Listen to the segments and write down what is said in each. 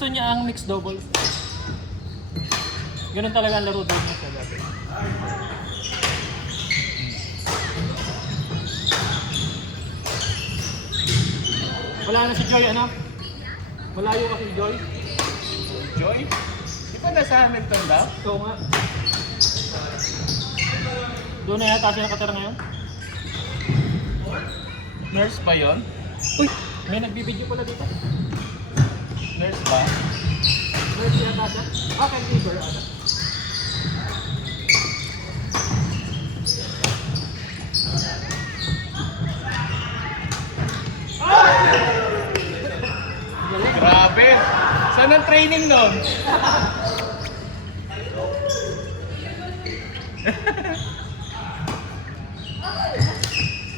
Gusto niya ang mixed double. Ganun talaga ang laro doon sa dati. Wala na si Joy, ano? Malayo kasi si Joy. Joy? Di ba nasa Hamilton daw? Oo nga. Doon na yata siya nakatira ngayon. Nurse ba yun? Uy! May nagbibideo pala dito. Nurse ba? Nurse yata siya. Okay, Liver, ano? Grabe! Saan ang training nun?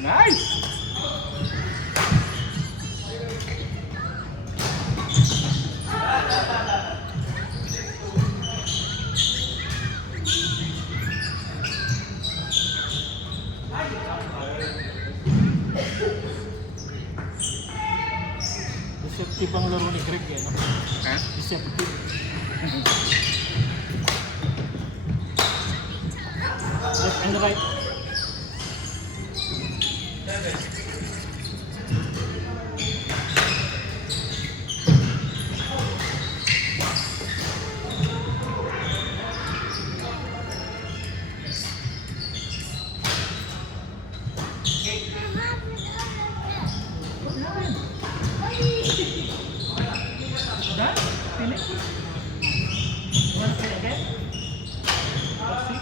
Nice! Deceptive ang laro ni Greg, eh, no? Ha? Deceptive. Left and right. Done? Finish? Want to play again? Let's see.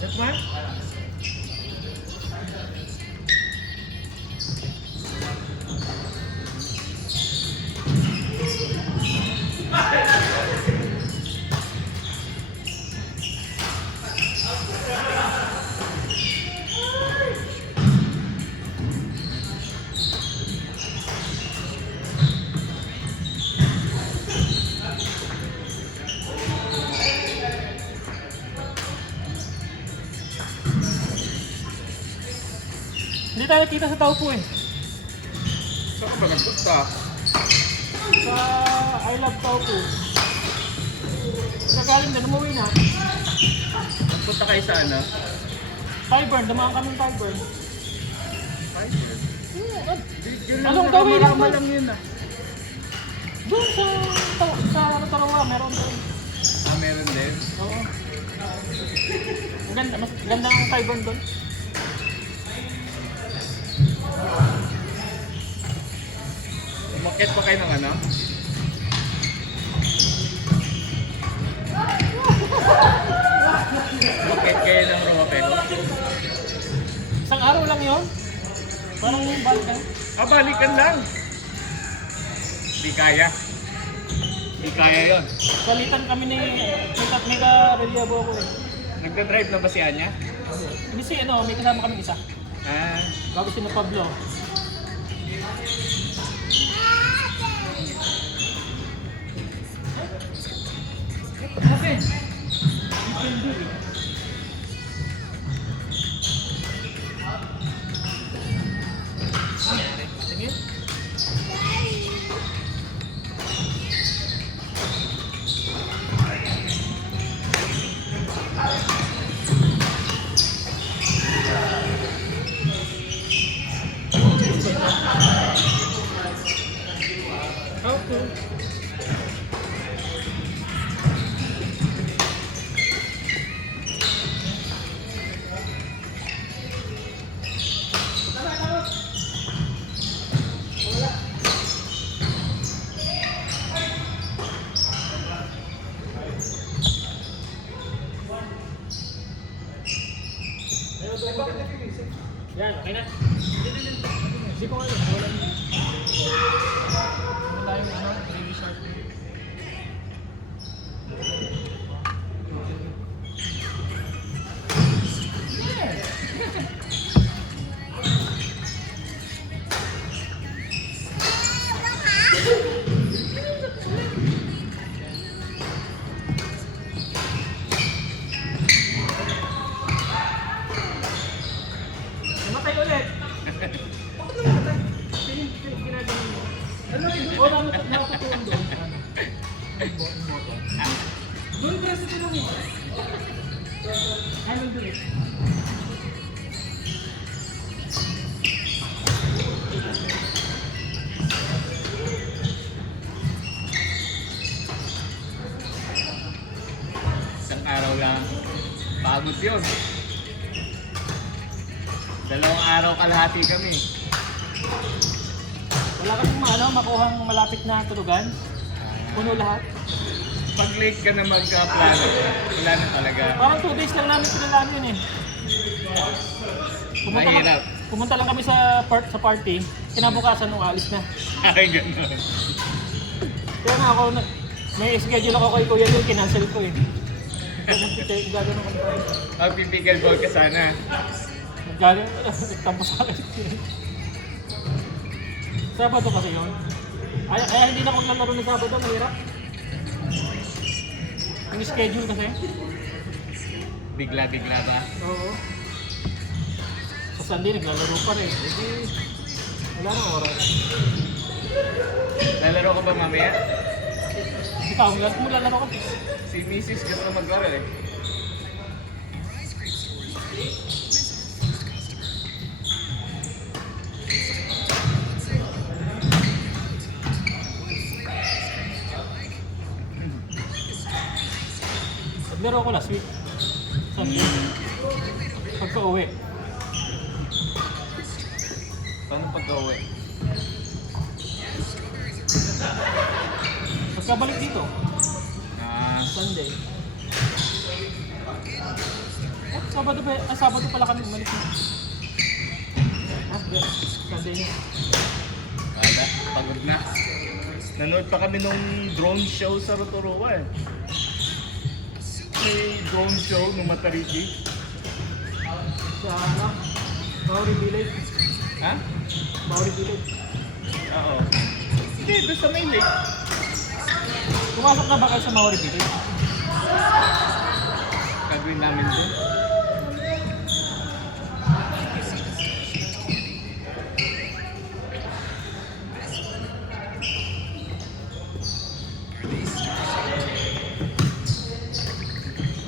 That one? Hindi tayo kita sa Taupo, eh. Saan ba nagpunta? Sa I Love Taupo. Nagaling na, umuwi na. Punta kayo sa ano? Tyburn, dumaan kami ng Tyburn. Yun Anong gawin lang Marama doon? lang yun ah. Doon sa Tarawa, meron doon. Ah, meron din. Oo. Ang ganda, mas ganda ang Tyburn doon. Umakit pa kayo ng ano? Umakit kayo ng rumapek. Isang araw lang yon. Parang balikan. Ah, balikan lang. Di kaya. Di kaya yun. Salitan kami ni Mega Reliabo ako, eh. Nagda-drive na ba si Anya? Hindi si ano, may kasama kami isa. Ah, Bago si na Pablo. Okay. Sige. Okay. Yan, okay na. Hindi ko alam. Wala yung ano, really sharp. Kailan doon eh? Isang araw lang. Pagod yun. 2 araw kalahati kami. Wala kasing makuhang malapit na tulugan. Puno lahat. Pag late ka na magka-plano, wala na talaga. Parang 2 days lang namin pinalano yun eh. Mahirap. Pumunta lang kami sa party. Kinabukasan nung alis na. Ay, ganun. Kaya nga ako, may schedule ako kay Kuya Lul, kinancel ko eh. Gagano kami tayo. Magpipigil ball ka sana. Galing, nagtampo sa akin. Sabado kasi yun. Kaya hindi na ako naglalaro ng Sabado, mahirap. Yung schedule kasi. Bigla-bigla ba? Oo. Sa Sunday, naglalaro pa rin. Hindi, wala nang oras. Lalaro ko ba mamaya? Ikaw, mo lalaro ka. Si Mrs. gusto mag-laro eh. Naglaro ako last week. Sunday. Pagka-uwi. Paano pag-uwi? Pagkabalik dito. Sunday. Sabado pala kami umalis na. Yes. Sunday na. Wala, pagod na. Nanood pa kami nung drone show sa Rotorua eh. May drone show nung Matariki. Sa Maori Village. Ha? Maori Village. Oo. Hindi, doon sa may lake. Pumasok na ba kayo sa Maori Village? Gagawin namin doon.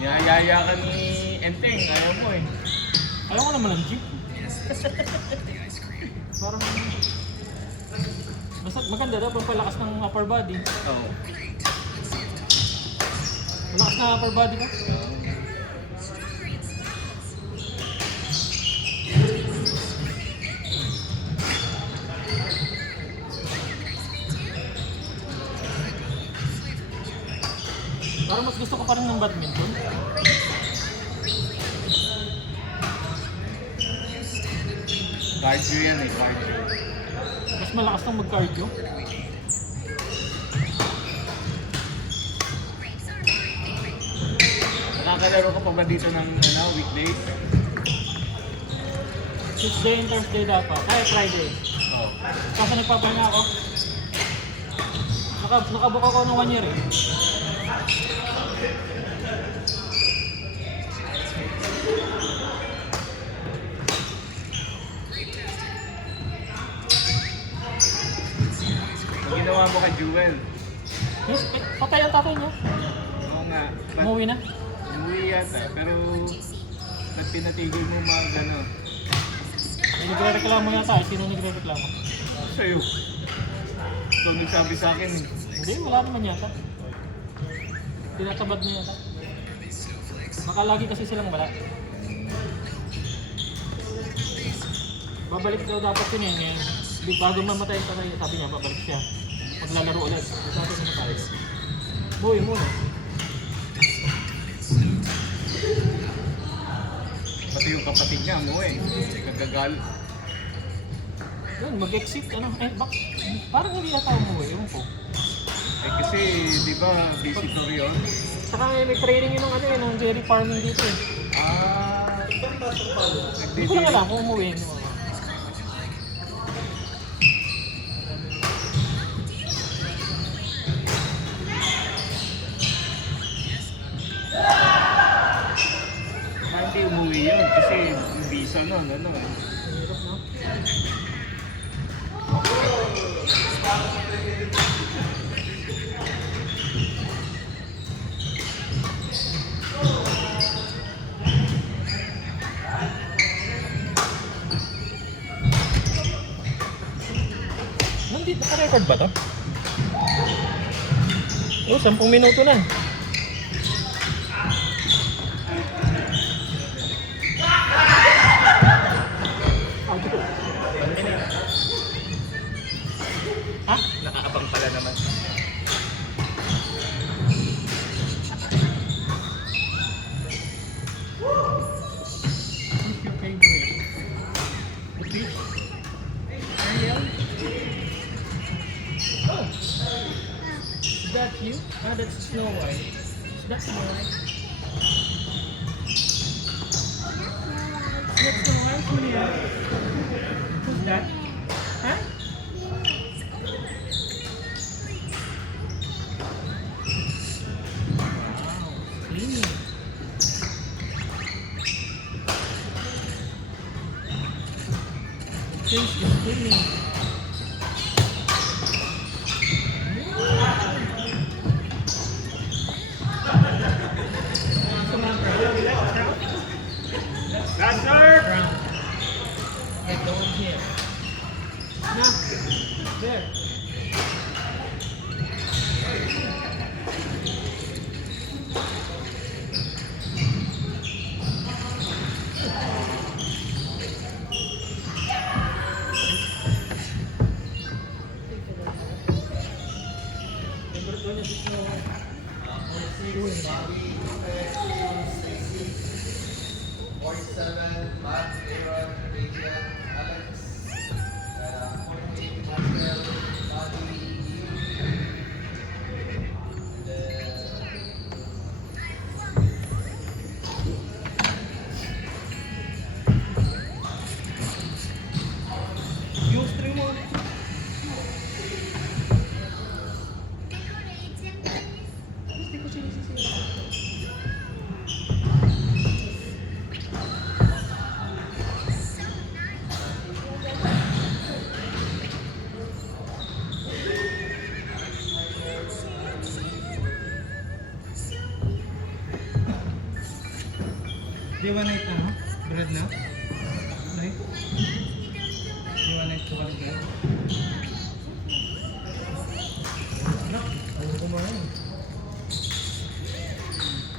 Niyayaya ka ni Enteng, ayaw mo eh. Ayaw ko naman ng jeep. Parang... Basta maganda daw, pampalakas ng upper body. Oo. Malakas na upper body ka? Parang mas gusto ko pa rin ng badminton. Cardio yan eh, cardio. Mas malakas ng mag-cardio. Nakakalaro ka pa ba dito ng weekdays? Tuesday and Thursday dapat. Ay, Friday. Oo. Kasi nagpapahinga ako. Nakabook ako ng 1 year eh. Ang ginawa mo kay Jewel. Yes, patay ang tatay niya. Oo nga. Umuwi na. Umuwi yata, pero ba't pinatigil mo mga gano'n? May nagre-reklamo yata eh. Sino nagre-reklamo? Sa'yo. Ikaw nagsabi sa akin. Hindi, wala naman yata. Tinatabad niya yata. Baka lagi kasi silang wala. Babalik daw dapat yun eh. Ngayon, bago mamatay ang tatay, sabi niya, babalik siya. Maglalaro ulit. Sabi niya tayo. Buhay muna. Pati yung kapatid niya, umuwi. Nagagal. Yun, mag-exit, ano, parang hindi yata umuwi, ewan ko. Eh kasi, di ba, visitor yun? Saka may training yun ng ano ng dairy farming dito eh. Hindi ko lang alam kung umuwi. Hindi umuwi yun kasi yung visa nun, ano. Hirap no? Naka-record ba to? Oh, 10 minuto na. Ha? Nakaabang pala naman. What's your favorite? The fish? Ariel? Oh! Is that you? Ah, that's Snow White. Is that Snow White? Is that Snow White? Julia? Who's that? Huh? Wow, clean. Face is clean. That's sir! Brown. Like the one here. Nah. There. Favorite ko niya si Snow White. Yung stream mo. Hindi ko sinisisi. Do you want it bread now? Right? Do you want it to bread? Anak, ayaw kumain.